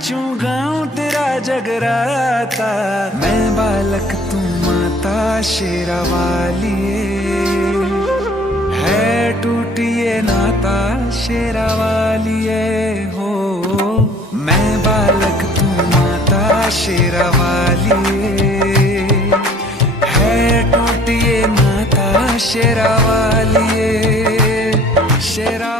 नाचूं गाऊं तेरा जगराता, मैं बालक तू माता शेरा वालिए, है टूटिए नाता शेरा वालिए हो। मैं बालक तू माता शेरा वालिए, है टूटिए नाता शेरा वालिए शेरा